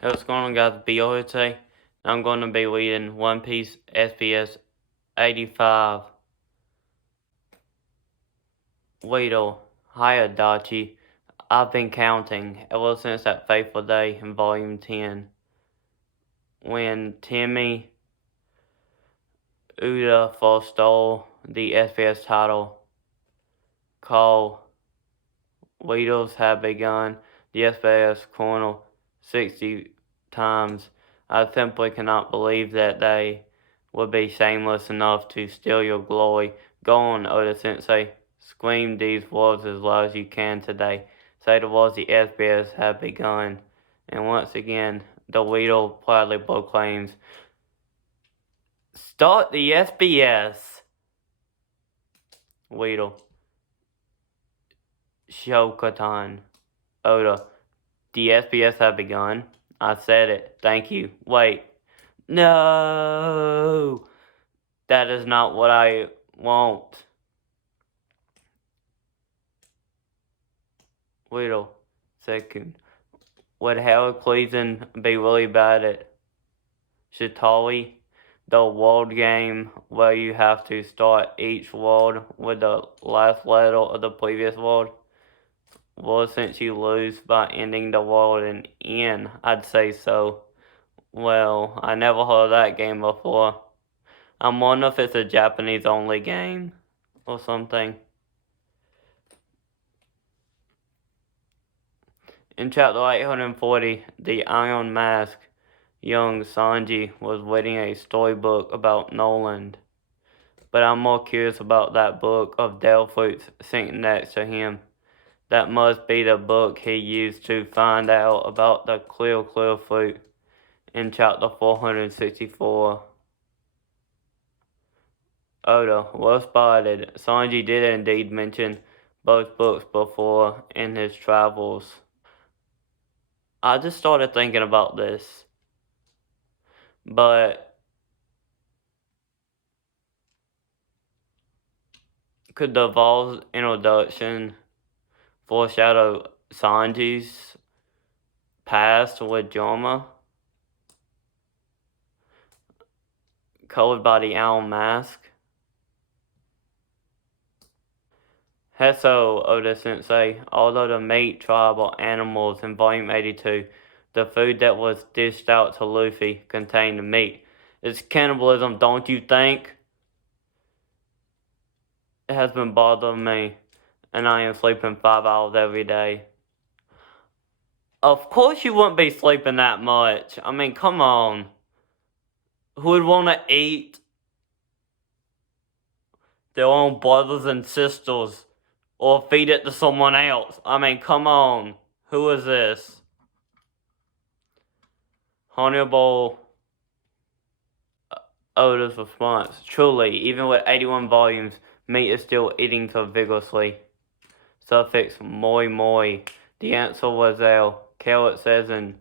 Hey, what's going on, guys? B.O. here today. I'm going to be reading One Piece SBS 85. Weedle. Hi, Adachi. I've been counting ever since that fateful day in Volume 10 when Timmy Uda forestalled the SBS title. Call Weedles had begun the SBS corner 60 times. I simply cannot believe that they would be shameless enough to steal your glory. Go on, Oda-sensei. Scream these words as loud as you can today. Say the words the SBS have begun. And once again, the Weedle proudly proclaims, start the SBS! Weedle. Shokotan. Oda. The SBS have begun. I said it. Thank you. Wait. No! That is not what I want. Weedle. Second. Would Heraclean be really bad at Shitali? The world game where you have to start each world with the last letter of the previous world? Well, since you lose by ending the world in N, I'd say so. Well, I never heard of that game before. I'm wondering if it's a Japanese-only game or something. In chapter 840, The Iron Mask, young Sanji was reading a storybook about Noland. But I'm more curious about that book of Dell fruits sitting next to him. That must be the book he used to find out about the clear fruit in chapter 464. Oda, well spotted. Sanji did indeed mention both books before in his travels. I just started thinking about this, but could the Val's introduction foreshadow Sanji's past with Joma? Colored by the Owl Mask? Hesso, Oda-sensei, although the meat tribe are animals in Volume 82, the food that was dished out to Luffy contained meat. It's cannibalism, don't you think? It has been bothering me, and I am sleeping 5 hours every day. Of course you wouldn't be sleeping that much. I mean, come on. Who would want to eat their own brothers and sisters or feed it to someone else? I mean, come on. Who is this? Honorable Oda's response. Truly, even with 81 volumes, meat is still eating so vigorously. Suffix moi. The answer was L. Carrot says in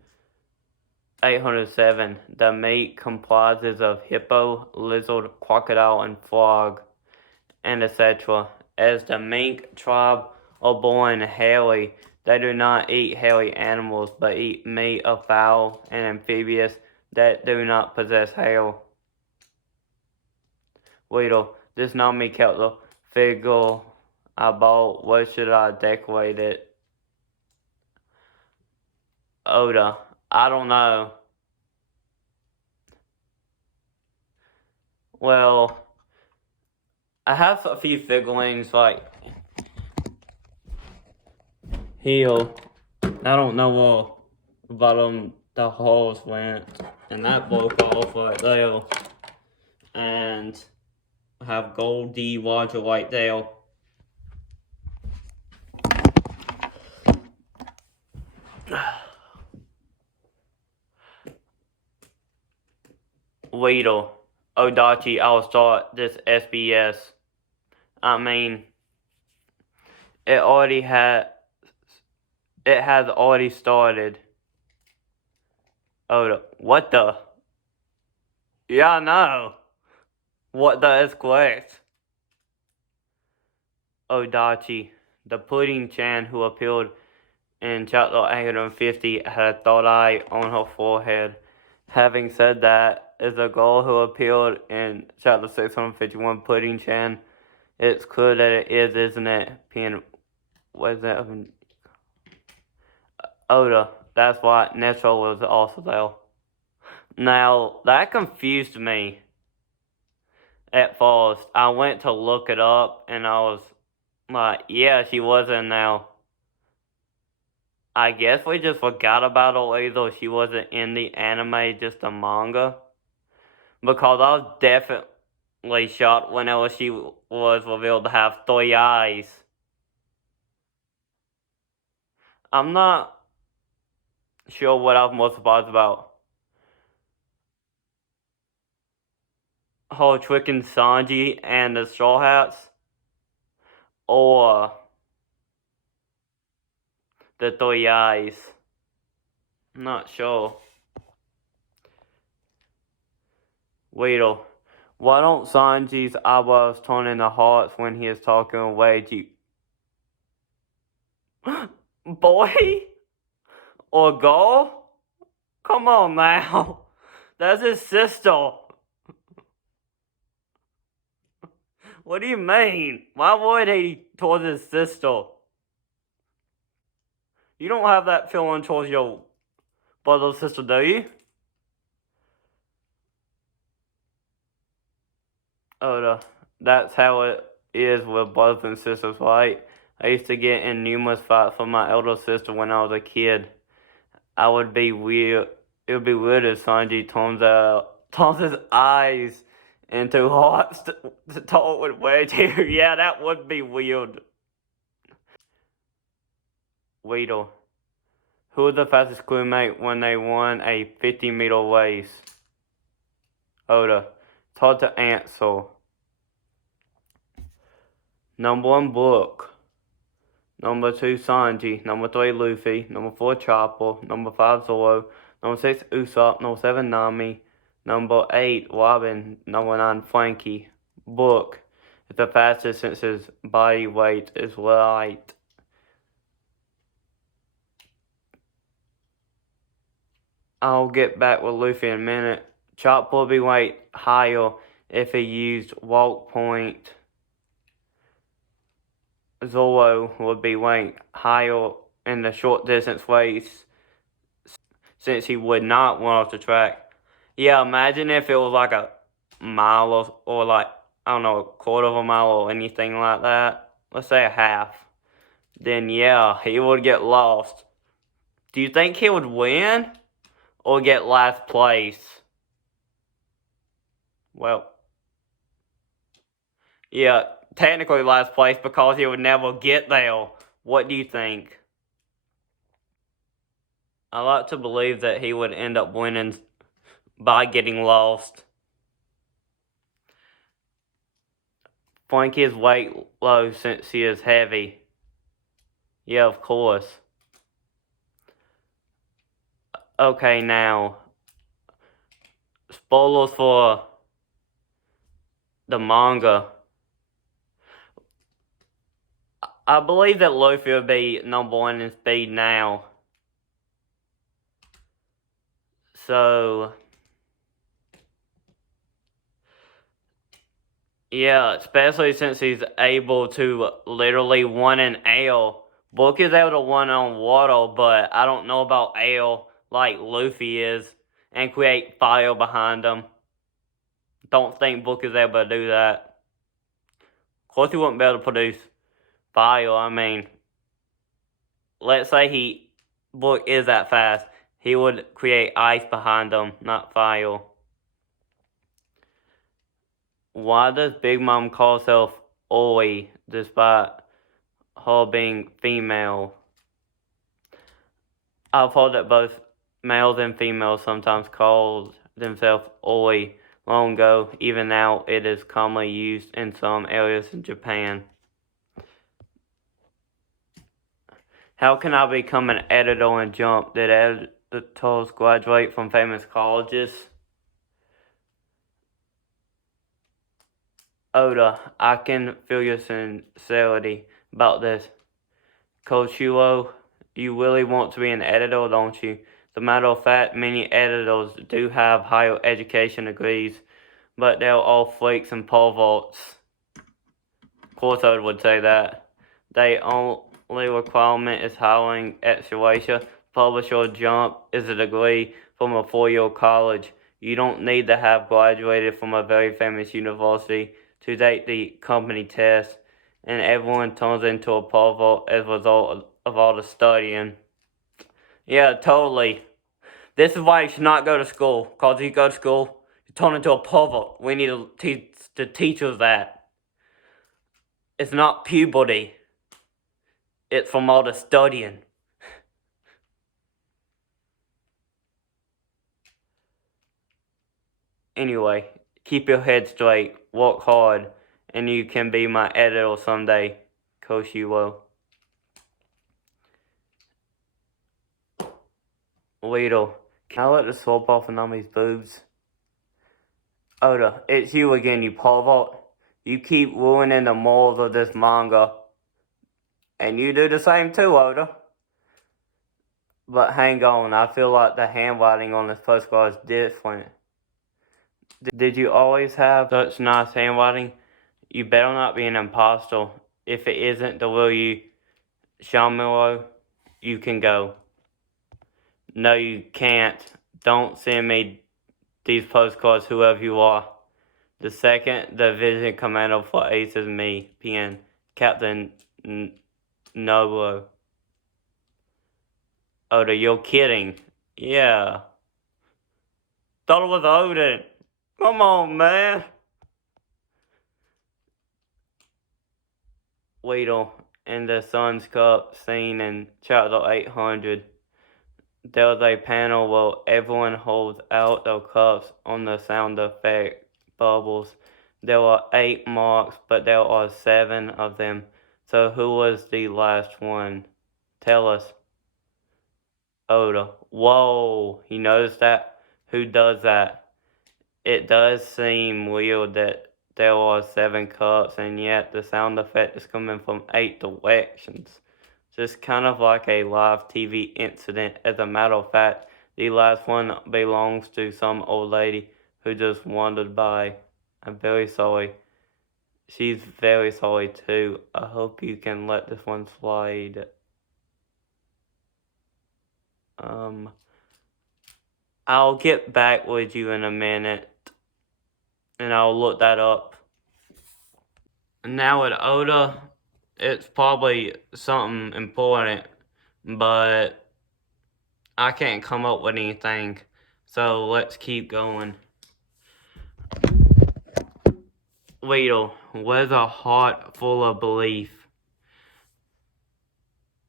807, the meat comprises of hippo, lizard, crocodile, and frog, and etc. As the mink tribe are born hairy, they do not eat hairy animals, but eat meat of fowl and amphibious that do not possess hair. Weedle, this not me kept the figure I bought. Where should I decorate it? Oda, I don't know. Well, I have a few figurines like here. I don't know where the bottom the holes went, and that broke off right there. And I have Goldie Roger right there. Weedle, Odachi, I'll start this SBS. I mean, it has already started. Oda, what the? Yeah, I know. What the is correct? Odachi, the Pudding Chan who appeared in chapter 850 had a third eye on her forehead. Having said that, is the girl who appeared in chapter 651 Pudding Chan? It's clear that it is, isn't it? What is that? Oda. That's why Netro was also there. Now, that confused me at first. I went to look it up, and I was like, yeah, she was in there. I guess we just forgot about her, either she wasn't in the anime, just the manga. Because I was definitely shocked whenever she was revealed to have 3 eyes. I'm not sure what I was most surprised about. Her tricking Sanji and the Straw Hats, or the 3 eyes. I'm not sure. Weedle. Why don't Sanji's eyebrows turn into hearts when he is talking away to boy? Or girl? Come on now. That's his sister. What do you mean? Why would he towards his sister? You don't have that feeling towards your brother or sister, do you? Oh, that's how it is with brothers and sisters, right? I used to get in numerous fights with my elder sister when I was a kid. I would be weird. It would be weird if Sanji turns his eyes into hearts to talk with Reiju. Yeah, that would be weird. Weedle. Who was the fastest crewmate when they won a 50-meter race? Oda. It's hard to answer. Number 1, Brook. Number 2, Sanji. Number 3, Luffy. Number 4, Chopper. Number 5, Zoro. Number 6, Usopp. Number 7, Nami. Number 8, Robin. Number 9, Frankie. Brook is the fastest since his body weight is light. I'll get back with Luffy in a minute. Chopper would be weight higher if he used walk point. Zoro would be weight higher in the short distance race since he would not run off the track. Yeah, imagine if it was like a mile or like, I don't know, a quarter of a mile or anything like that. Let's say a half. Then yeah, he would get lost. Do you think he would win or get last place? Well, yeah, technically last place because he would never get there. What do you think? I like to believe that he would end up winning by getting lost. Frankie is weight low since he is heavy. Yeah, of course. Okay, now, spoilers for the manga. I believe that Luffy will be number 1 in speed now. So, yeah, especially since he's able to literally run in air. Book is able to run on water, but I don't know about air like Luffy is and create fire behind him. Don't think Book is able to do that. Of course, he wouldn't be able to produce fire. I mean, let's say Book is that fast. He would create ice behind him, not fire. Why does Big Mom call herself Oi despite her being female? I've heard that both males and females sometimes call themselves Oi long ago. Even now, it is commonly used in some areas in Japan. How can I become an editor and Jump? Did editors graduate from famous colleges? Oda, I can feel your sincerity about this. Koshiro, You really want to be an editor, don't you? As a matter of fact, many editors do have higher education degrees, but they're all flakes and perverts. Of course I would say that. The only requirement is hiring ex gratia. Publisher jump is a degree from a four-year college. You don't need to have graduated from a very famous university to take the company test, and everyone turns into a pervert as a result of all the studying. Yeah, totally. This is why you should not go to school. Because if you go to school, you turn into a pervert. We need to teach the teachers that. It's not puberty. It's from all the studying. Anyway, keep your head straight, work hard, and you can be my editor someday. Coach, you will. Weedle, can I let the soap off on these boobs? Oda, it's you again, you pervert. You keep ruining the morals of this manga. And you do the same too, Oda. But hang on, I feel like the handwriting on this postcard is different. Did you always have such nice handwriting? You better not be an imposter. If it isn't the real you, Shamiro, you can go. No, you can't. Don't send me these postcards, whoever you are. The second division commander for Ace is me, PN, Captain Nobu. Oda, you're kidding. Yeah. Thought it was Odin. Come on, man. Weedle, in the Sun's Cup scene in chapter 800, there was a panel where everyone holds out their cups on the sound effect bubbles. There were 8 marks, but there are 7 of them. So who was the last one? Tell us. Oda. Whoa, you noticed that? Who does that? It does seem weird that there are 7 cups, and yet the sound effect is coming from 8 directions. Just kind of like a live TV incident. As a matter of fact, the last one belongs to some old lady who just wandered by. I'm very sorry. She's very sorry too. I hope you can let this one slide. I'll get back with you in a minute, and I'll look that up. Now at Oda, it's probably something important, but I can't come up with anything, so let's keep going. Weedle, with a heart full of belief.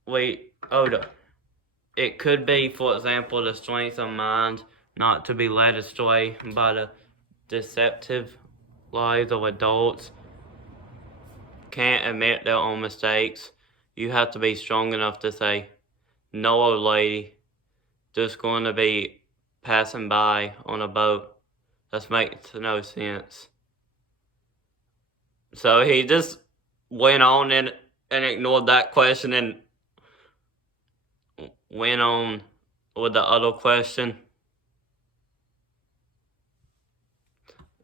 Wait, Oda. It could be, for example, the strength of mind not to be led astray by the deceptive lies of adults. Can't admit their own mistakes. You have to be strong enough to say, no, old lady, just going to be passing by on a boat. That makes no sense. So he just went on and ignored that question and went on with the other question.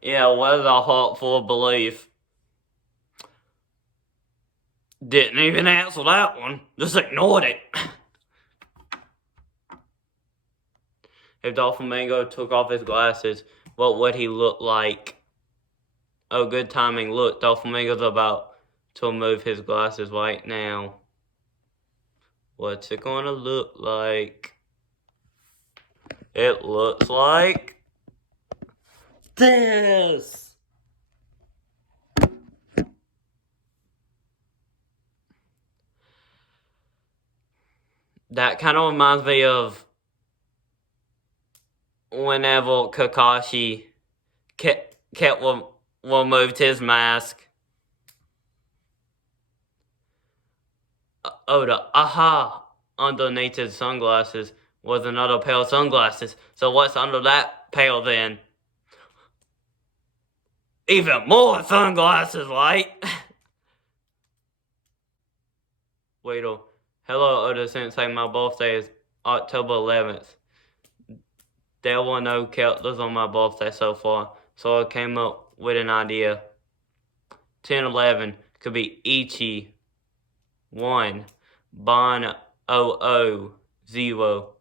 Yeah, what is a heart full of belief? Didn't even answer that one. Just ignored it. If Doflamingo took off his glasses, what would he look like? Oh, good timing. Look, Doflamingo's about to remove his glasses right now. What's it gonna look like? It looks like this. That kind of reminds me of whenever Kakashi kept removed his mask. Oda, aha! Underneath his sunglasses was another pair of sunglasses. So what's under that pair then? Even more sunglasses, right? Weedle, Hello, Oda Sensei. My birthday is October 11th. There were no characters on my birthday so far, so I came up with an idea. 1011 could be Ichi 1, Bon 000,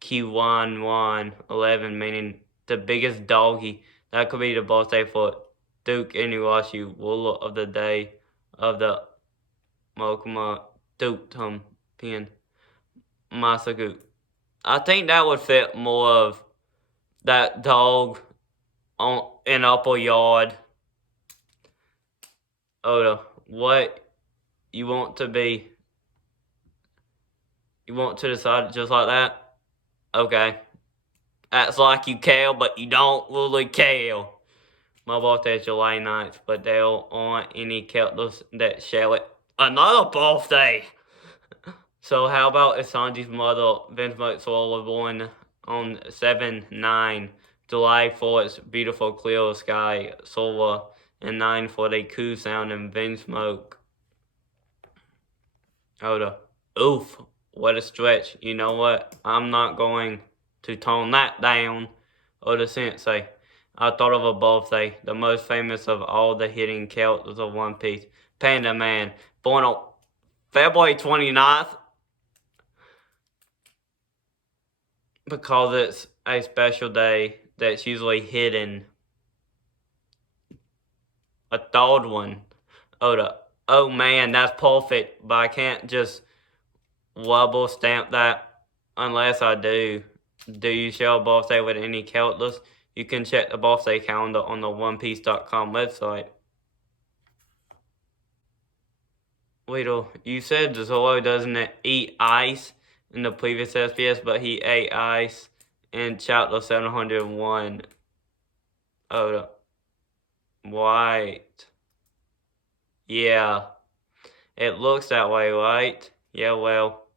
Kiwan 11, meaning the biggest doggy. That could be the birthday for Duke Inuwashi, ruler of the day of the Mokuma Dukedom Pin Masaku. I think that would fit more of that dog in upper yard. Oda, what you want to be? You want to decide just like that? Okay. Acts like you care, but you don't really care. My birthday is July 9th, but there aren't any characters that share it. Another birthday! So how about if Sanji's mother, Vince Maxwell, was born on 7/9, July 4th, beautiful clear sky, solar, and 9 for the cool sound and Vince smoke. Oda, oof, what a stretch. You know what? I'm not going to tone that down. Oda Sensei, I thought of a birthday, the most famous of all the hidden characters of One Piece, Panda Man, born on February 29th, because it's a special day that's usually hidden. A third one. Oda, oh man, that's perfect, but I can't just rubber stamp that unless I do. Do you share a birthday with any characters? You can check the birthday calendar on the OnePiece.com website. Weedle, you said Zoro doesn't eat ice in the previous SBS, but he ate ice in chapter 701. Oh, right. Yeah, it looks that way, right? Yeah, well,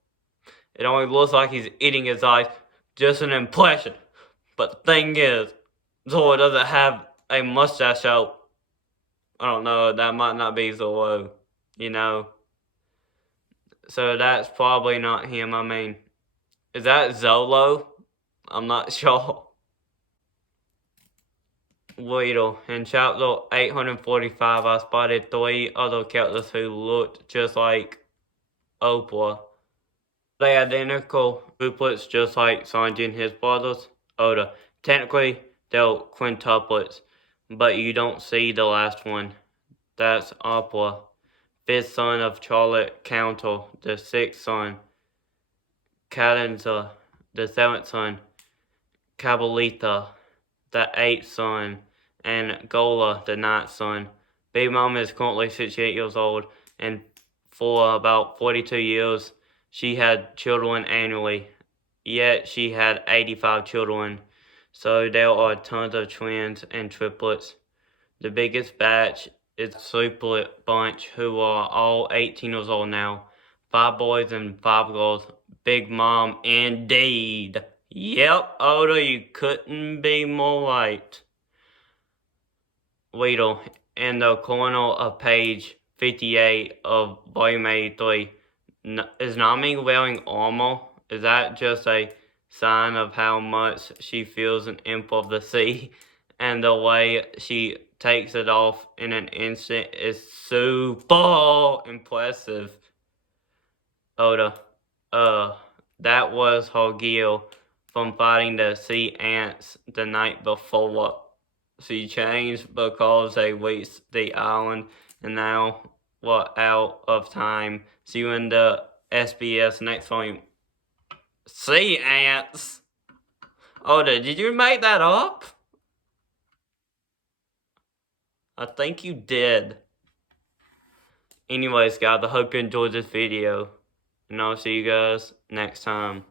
it only looks like he's eating his ice. Just an impression. But the thing is, Zoro doesn't have a mustache out. I don't know, that might not be Zoro, you know? So that's probably not him. I mean, is that Zolo? I'm not sure. Weedle, in chapter 845, I spotted 3 other characters who looked just like Oprah. They identical triplets just like Sanji and his brothers, Oda. Technically, they're quintuplets, but you don't see the last one. That's Opera, 5th son of Charlotte Counter, the 6th son, Cadenza, the 7th son, Cabalita, the 8th son, and Gola, the 9th son. Big Mom is currently 68 years old, and for about 42 years, she had children annually. Yet she had 85 children, so there are tons of twins and triplets. The biggest batch is a triplet bunch who are all 18 years old now. 5 boys and 5 girls. Big Mom indeed. Yep, Oda, you couldn't be more right. Weedle, in the corner of page 58 of volume 83, is Nami wearing armor? Is that just a sign of how much she feels an imp of the sea? And the way she takes it off in an instant is super impressive. Oda, that was her gear from fighting the sea ants the night before. She changed because they reached the island and now we're out of time. See you in the SBS next volume. Sea ants? Oda, did you make that up? I think you did. Anyways, guys, I hope you enjoyed this video. And I'll see you guys next time.